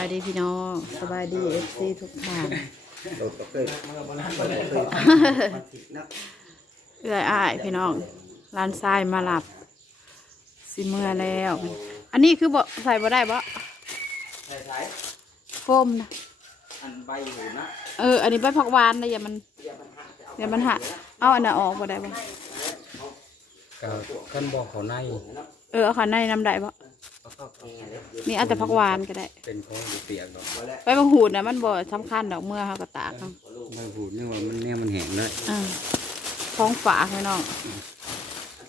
ายดีพี่น้องสบายดีเอฟซีทุกท่านเราก็เคยเคยมาติดนะเอื้อยอ้ายพี่น้องร้านทรายมาหลับสิเมื่อแล้ว อันนี้คือบ่ใส่บ่ได้บ่ใช่ใช่โฟมนะอันใบหูนะเอออันนี้ใบผักหวานนะอย่ามันอย่ามันหักเอาอันน่ะออกบ่ได้บ่ก็กันบอกเขาในเออเอาขาในน้ำได้บ่ นี่เอาแต่ผักหวานก็ได้ เป็นของอยู่เปียกดอกใบมะหูดนะมันบ่สำคัญดอกเมื่อเขาก็ตากเอาใบหูนี่ว่ามันเนี่ยมันแห้งเลยอ่าของฝากพี่น้อง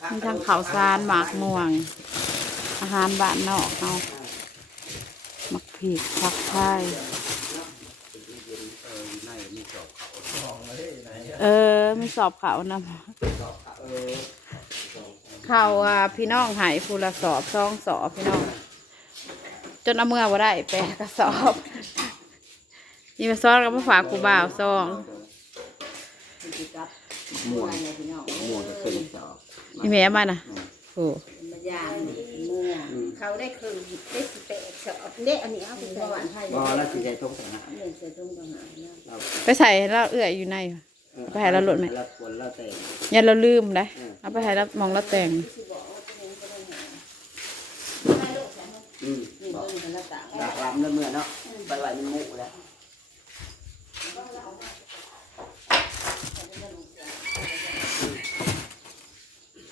มีทั้งข้าวสารหมากม่วง อาหารบ้านนอกเอามักผีกผักไทยเออในมีจอบเขาเออมีสอบเขาวนำเขาอะพี่น้องใหายฟูละสอบซองสอบพี่น้อง จนเอาเมื่อว่าได้แปลกระสอบนี่มาซ้อนกับมาฝากกูบ่าวซองม่วงม่วงก็เคยสอบนี่แม่มาน่ะโอ้ยามเมื่อเขาได้คือได้สิบแปดสอบเด็อันนี้เอาไปใส่หวานไทยบอแล้วสิใจตรงสถานะเรื่องใส่ต้มกระหายนะไปใส่ให้เราเอื้อยอยู่ในไปให้เราโหลดไหมแล้วควรแล้วแต่อย่าเราลืมได้เอาไปให้เรามองเราแต่งอืางดากลำแล้วเมื่อเนาะไปไหวมันมุแล้ว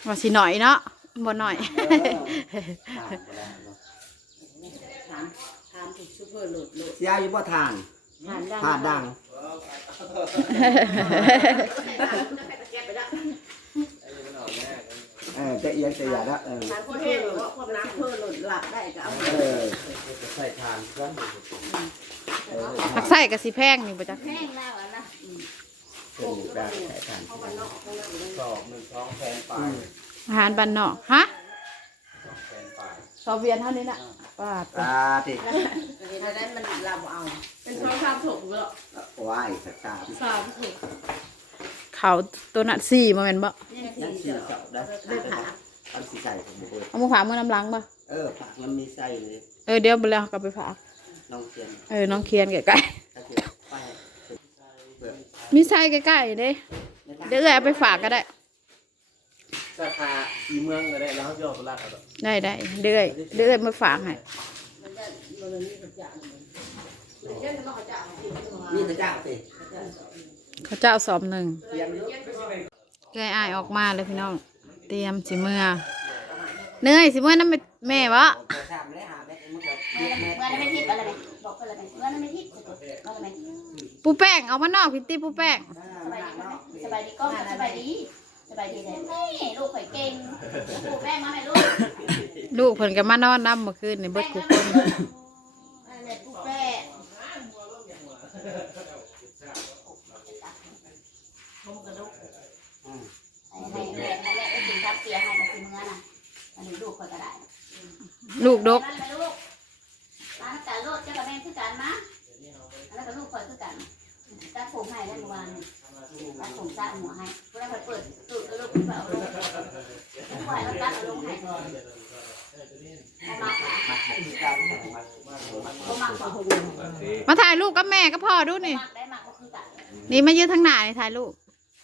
ว่าสิหน่อยเนาะบ่หน่อยถามถามถึงซูเปอร์โหลดโหลดยาอยู่บ่ทานทานได้ทานดังเออจะเอียงจะอย่าละเออทานซูเปอร์โหลดความน้ำเพื่อหลุดหลับได้ก็เอามาเออใส่ทานกันผักไส้กับสีแพงนี่ประจักแห้งแล้วอะนะเป็นอยู่ได้ใช้ทานสอบหนึ่งสองแสนปลาอาหารบ้านนอกฮะสองแสนปลายซอเวียนเท่านี้น่ะป้าดตาติถ้าได้มันเราเอาเป็นช่องสามถุงเหรอหวสักตามสามถุงเขาตัวนั้นสี่มาเป็นบ่ นั่นสี่เสาได้ได้ผักอันสีใส่ผมบอกเลยเอามาฝากเมื่อน้ำล้างบ่เออผักมันมีไส้เลยเออเดี๋ยวไปแล้วก็ไปฝากน้องเทียนเออน้องเคียนใกล้ถ้าเกิดไปเปิดๆมีไส้ใกล้ๆเด้เดี๋ยวเอ้ยเอาไปฝากก็ได้ราคาอีเมืองก็ได้แล้วเขาจะเอาไปรัดเอาดอกได้ได้เดี๋ยวเอ้ยเดี๋ยวเอ้ยมาฝากให้นี่จะจ้าสิเขาเจ้าสอบหนึ่งเทียนเยอะเอ้ยอ้ายออกมาเลยพี่น้องเตรียมสิเมื่อเนื่อยสิเมื่อน้ำแม่บ่ผมจะทำได้หาแม่มันก็เรียกแม่เมื่อนั้ นไม่ทิพย์อะไรไหมบอกเพื่อนอะไรไหมเมื่อนั้นไม่ทิพย์ก็อะไรไหมปูแป้งเอามานอกพี่ตีปูแป้งสบายดีก็สบายดีสบายดีเลยนี่ลูกข่อยเก่งลูกแม่มาไหมลูก ลูกเพิ่นก็มานอนน้ำเมื่อคืนนี่เบิดกูคน อะไรลูกแม่ผมกระดูกให้แม่ให้แม่ไอ้ถึงทับ เสียให้มาซื้อเนื้อน่ะอันนี้ลูกข่อยก็ได้ลูกดกนั่นไปลูกร้านแต่ลูกเจ้ากับแม่คือกันนะแล้วก็ลูกข่อยคือกันตัดผมให้ได้เมื่อวานตัดผมสระหัวให้เวลาเปิดตูดลูกเปล่าลงไม่ไหวแล้วตัดลงให้มามามามามาถ่ายรูปกับแม่กับพ่อดูนี่ได้มาก็คือกันนี่มายืนทางหน้านี่ถ่ายรูป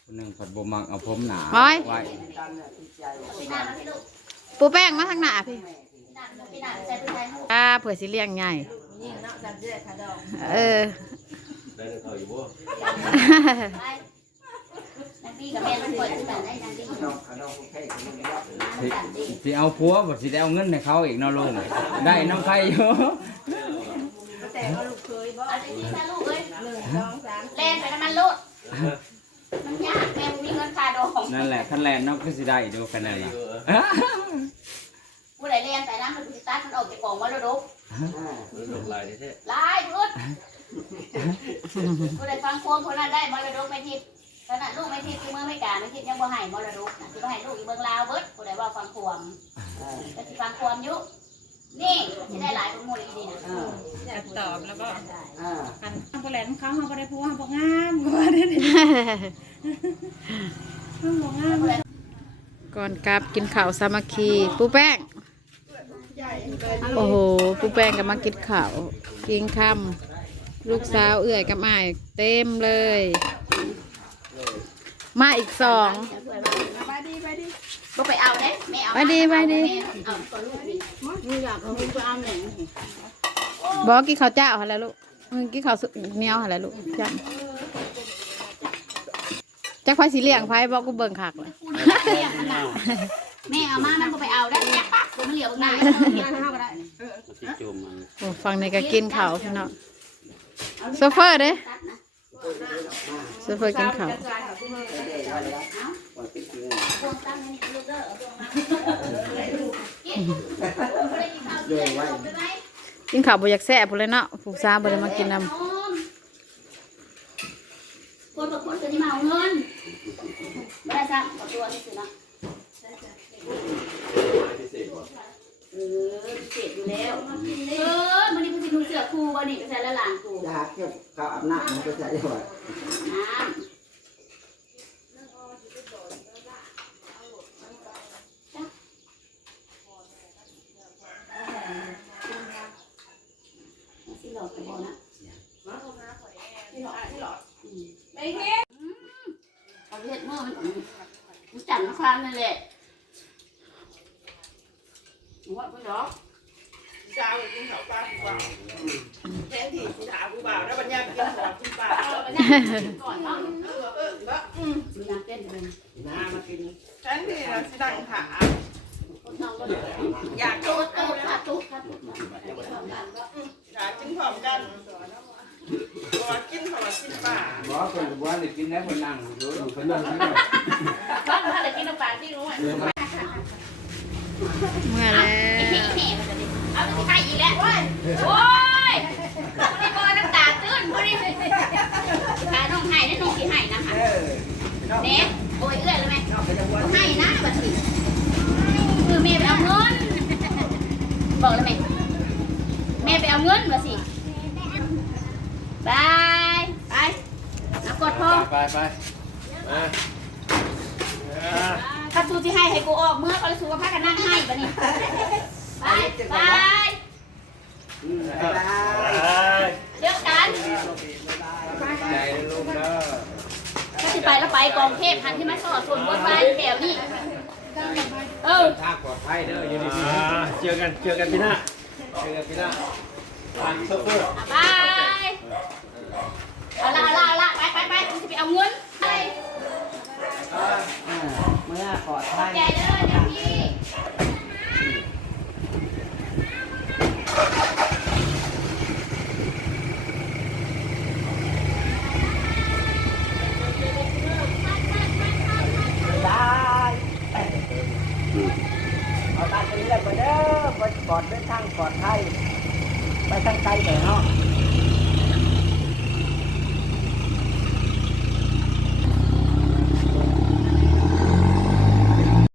คนหนึ่งผัดบมังเอาผมหนาไว้ไว้ พี่นาพี่ลูกปูแป้งมาทางหน้าพี่พี่นาพี่นาใส่พี่ชายลูกอ่าเผื่อสิเลี้ยงใหญ่ยิ่งเนาะจำเสื้อขาดองเออได้เขาอยู่บ่ไปนางพี่กับแม่ต้องเปิดที่แบบได้นางพี่น้องน้องแค่คนนี้รับนางพี่สิเอาผัวบ่สิได้เอาเงินให้เขาอีกเนาะลุงได้น้ำไข่อยู่แต่ก็ลูกเคยบ่อันนี้ถ้าลูกเอ้ยหนึ่งสองสามแล่นไปน้ำมันลูก มันยากแม่มีเงินค่าดองนั่นแหละคันแลนเนาะก็สิได้ดูคะแนนล่ะผู้ใดเล่นไปน้ำมันสิตัดมันออกจากกล่องมาแล้วลูกลงลายแท้ลายพุดผู้ใดฟังควงคนนั้นได้มรดกไม่ทิพย์ขนาดลูกไม่ทิพย์ที่เมื่อไม่กล้าไม่ทิพย์ยังบ่ให้มรดกนะที่บ่ให้ลูกอีเบิ่งลาวเบิดผู้ใดว่าฟังควงก็สิฟังควงอยู่นี่สิได้ ตอบแล้วก็อ่ากันทำโปรแลนเขาเขาบ่ได้พูดว่าบ่งามว่าได้ดิเขาบ่งามเลยก่อนกลับกินข้าวสามัคคีปูแป้ง โอ้โหผู้แป้งก็มากินข้าวกินค่ำลูกสาวเอื่อยกับอ้ายเต็มเลย มาอีกสอง บ่ไปเอาเด้แม่เอาไปดีไปดี เอาตัวลูกนี่ บอกกินข้าวเจ้าอะไรลูกมึงกินข้าวสุเหนียวอะไรลูกจังจักไฟสีเหลี่ยงไฟบอกกูเบิ่งคักเลยแม่เอามามันบ่ไปเอาได้แม่ปักบ่มันเหลียวบ่ได้เฮ็ดให้เฮาก็ได้โอ้ฟังในก็กินข้าวพี่น้องโซเฟอร์เด้ตัดนะโซเฟอร์กินข้าววันที่จริงพวงตั้งให้ลูกเด้อเอาพวงมากินบ่ได้กินข้าว เย็นเอาไปไหมกินข้าวบ่อยากแซ่บพุ่นเลยเนาะผู้สาวบ่ได้มากินนำคนบางคนก็จะมาเอาเงินไม่ได้ซ้ำกับตัวนี่สินะเออเจ็บอยู่แล้วเออมันนี่กูจะดูเสือครูวันนี้ก็ใส่ละหลานกูอยากเก็บข้าวอาบน้ำมันก็จะได้ว่าน้ำสิหลอกกับบ่นะ เอาเห็ดเมื่อมันมันจับน้ำความนั่นแหละว่าไปหรอเช้ากินข้าวปลาดีกว่าแทนที่สิถามผู้บ่าวแล้วบัญญัติกินข้าวกินปลาเออไปนั่งก่อนเนาะเออเออแล้วมีน้ำเต้นเลยน้ามากินแทนที่เราสิดังขาน้องอยากโตุ๊ดดเอาตุ๊ดแล้วค่ะตุ๊ดค่ะตุ๊ดอยากกินพร้อมกัน บอกว่ากินเข้าว่ากินปลาบอกคนว่าได้กินแล้วคนนั่งอยู่คนนั่งอยู่บ้านถ้าจะกินน้ำปลาที่รู้อะเมื่อแล้วเอาไปใครอีกแล้วโอ้ยโอ้ยพี่บอน้ำตาตื้นพอดีตาน้องไห้ได้น้องสีไห้นะคะเออเน็โอ้ยเอื้อยเลยไหมให้นะบัดนี้คือแม่ไปเอาเงินบอกเลยไหมแม่ไปเอาเงินมาสิบายไปเอากดพอ ไปไปมาถ้าซูที่ให้ให้กูออกเมื่อก็เลยสูว่าพากันนั่งให้บัดนี้ไปไปบ๊ายบายเดี๋ยวกันใจลูกเด้อถ้าสิไปแล้วไปกองเทพหันที่มาสอดส่วนบนบ้านแถวนี้เออทางปลอดภัยเด้ออยู่ดีๆเจอกันเจอกันพี่หน้าเจอกันพี่หน้าทางโซเฟอร์บายเอาละเอาละเอาละ จะไปเอาเงินไปเมื่อปลอดภัยใจเด้อเดี๋ยวพี่ได้เอาตามไปเรื่อยไปเด้อปลอดเดินทางปลอดภัยไปทางไกลหน่เนาะ